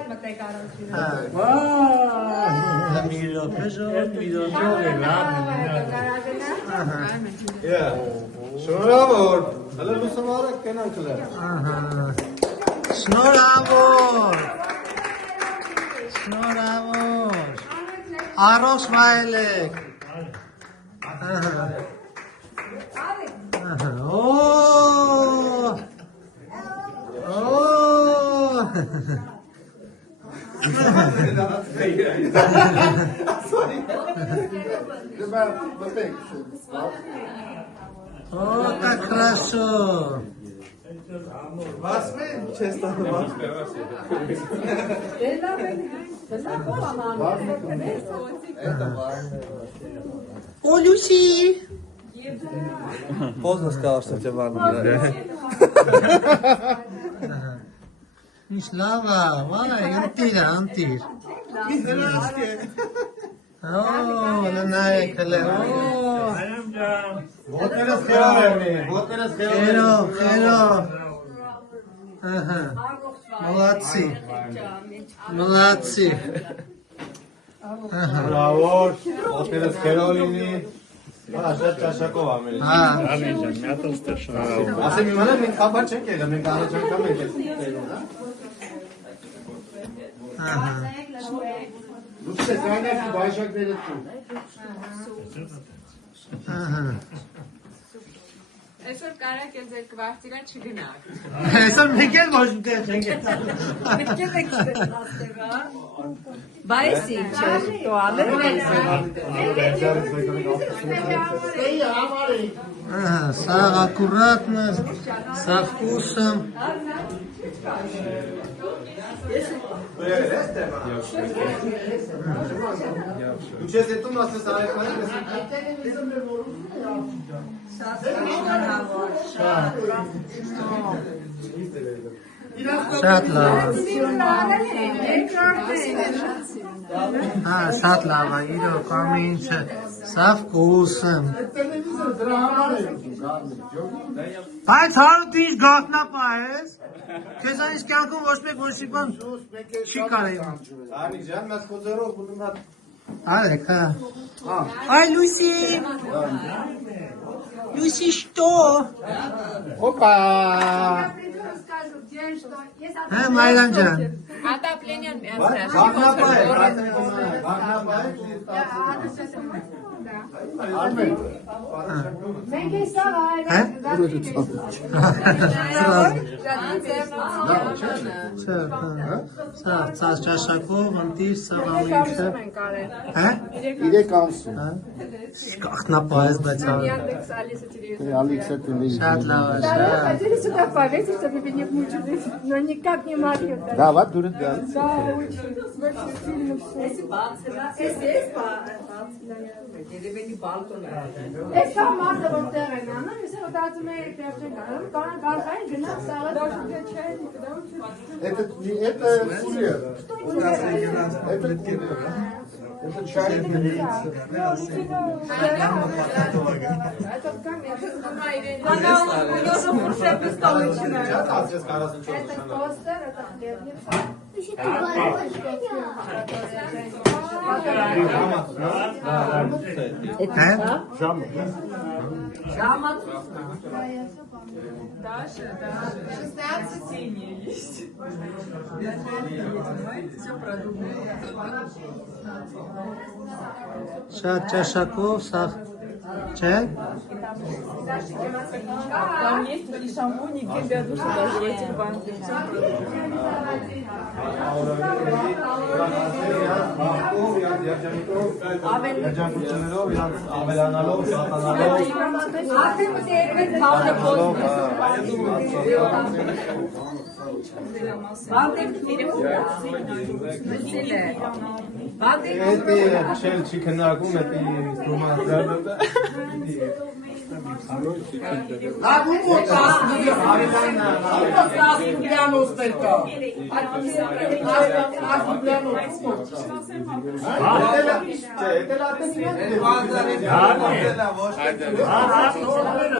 Շնորհավոր, հələ լուսամարակ կենանք լը։ Շնորհավոր, առողջ վայելեք։ О, как хорошо! Վասմեն, չես տանում О, Люси! Поздно сказал, что тебя ванна. Слава, вай, антир. О, նայեկլե, о, Ոտներս խերով է, ոտներս խերով է։ Խերով, ահա, մլացի, Բրավոր, ոտներս խերով լինի, շատ ճաշակով ամեն։ Ասեմ իմանա մենք խաբար չենք եղել, մենք առաջարկամ ենք եղել։ ահա, Դուք ես կանեք բայշակները տու։ ահա, Այսօր կարակ ես այդ կվարտիրա չգնաք։ այսօր մեկ էլ ոչ մի տեղ չենք Պետք է մեկ ստեղծվա։ Բայց ինչ է, то ահա, սաղ ակուրատնը, սաղ վկուսը, Դուք ես հետում ասես արեքարին շատ լավ, շատ լավ, իրոք ամեն ինչը, սաղ վկուսը, բայց հարուտ ինչ գաղտնապա ես, քեզանից կյանքում ոչ մեկ ոչ մի բան չի կարելի։ Արնիկ ջան, մաս խոզերով բունում հատ։ Արեք, Այ Լուսի, Լուսի, что? Опа! Մայրան ջան, Отопление мяса. Վաղնապա է, վաղնապա է։ Մենք է սաղ Սաղ ծած ճաշակով, ընտիր, սաղ ամեն ինչը, Իրեք ամսու։ կաղտնապա ես, բայց Яндекс, Алиса, телевизор. Ալիքսը տվի։ շատ լավ է, շատ, Хотели сюда повесить, чтобы вы не мучились, но никак не могли. Դա վատ դուրը դա։ Да, очень. Очень сильно все. Это мало вот терена, но если вот это мы переживаем, то как гнать сало даже для чайника, да, Это кулер. Это кулер. Это чай. Этот камень. Она уже фуршет пистолочная. Это костер, это хлебница. Даша, 16 синие есть. Все продумано. շատ ճաշակով, սաղ, չէ, Там есть и шампунь, и гель для душа, даже в этих банках. Չել չի քննարկում է դիմացը։